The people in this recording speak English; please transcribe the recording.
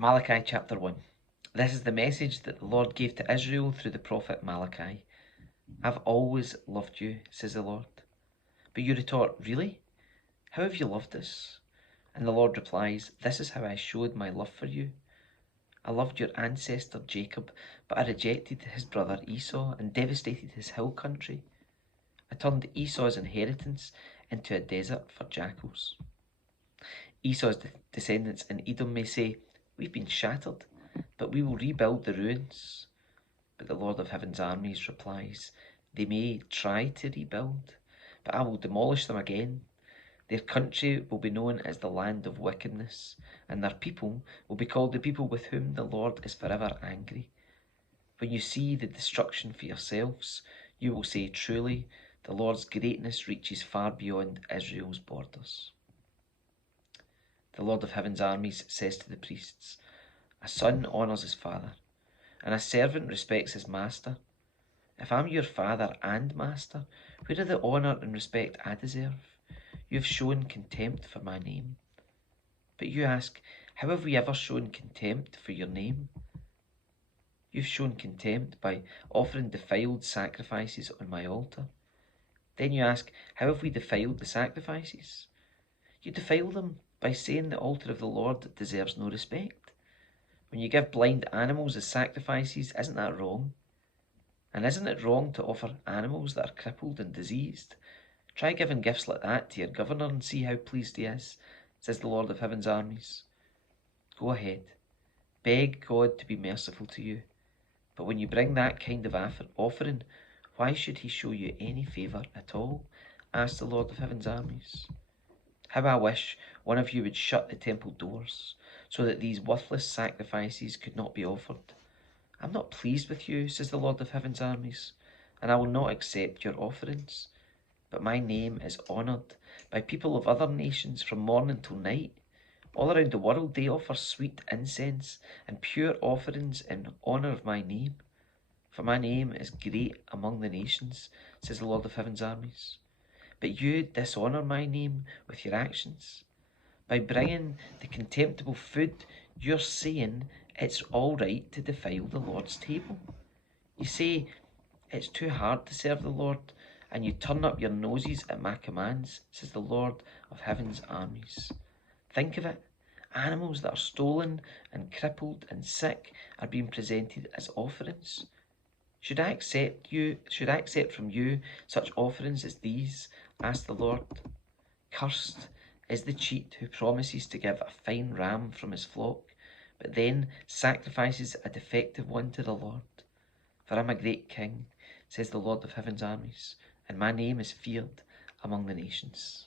Malachi chapter 1. This is the message that the Lord gave to Israel through the prophet Malachi. I've always loved you, says the Lord. But you retort, really? How have you loved us? And the Lord replies, this is how I showed my love for you. I loved your ancestor Jacob, but I rejected his brother Esau and devastated his hill country. I turned Esau's inheritance into a desert for jackals. Esau's descendants in Edom may say, we've been shattered, but we will rebuild the ruins. But the Lord of Heaven's armies replies, they may try to rebuild, but I will demolish them again. Their country will be known as the land of wickedness, and their people will be called the people with whom the Lord is forever angry. When you see the destruction for yourselves, you will say, truly, the Lord's greatness reaches far beyond Israel's borders. The Lord of Heaven's armies says to the priests, a son honours his father, and a servant respects his master. If I'm your father and master, where are the honour and respect I deserve? You have shown contempt for my name. But you ask, how have we ever shown contempt for your name? You've shown contempt by offering defiled sacrifices on my altar. Then you ask, how have we defiled the sacrifices? You defile them by saying the altar of the Lord deserves no respect. When you give blind animals as sacrifices, isn't that wrong? And isn't it wrong to offer animals that are crippled and diseased? Try giving gifts like that to your governor and see how pleased he is, says the Lord of Heaven's armies. Go ahead, beg God to be merciful to you. But when you bring that kind of offering, why should he show you any favour at all? Asks the Lord of Heaven's armies. How I wish one of you would shut the temple doors, so that these worthless sacrifices could not be offered. I'm not pleased with you, says the Lord of Heaven's armies, and I will not accept your offerings. But my name is honoured by people of other nations from morning till night. All around the world they offer sweet incense and pure offerings in honour of my name. For my name is great among the nations, says the Lord of Heaven's armies. But you dishonour my name with your actions. By bringing the contemptible food, you're saying it's all right to defile the Lord's table. You say it's too hard to serve the Lord, and you turn up your noses at my commands, says the Lord of Heaven's armies. Think of it. Animals that are stolen and crippled and sick are being presented as offerings. Should I accept from you such offerings as these? Asked the Lord. Cursed is the cheat who promises to give a fine ram from his flock, but then sacrifices a defective one to the Lord. For I'm a great king, says the Lord of Heaven's armies, and my name is feared among the nations.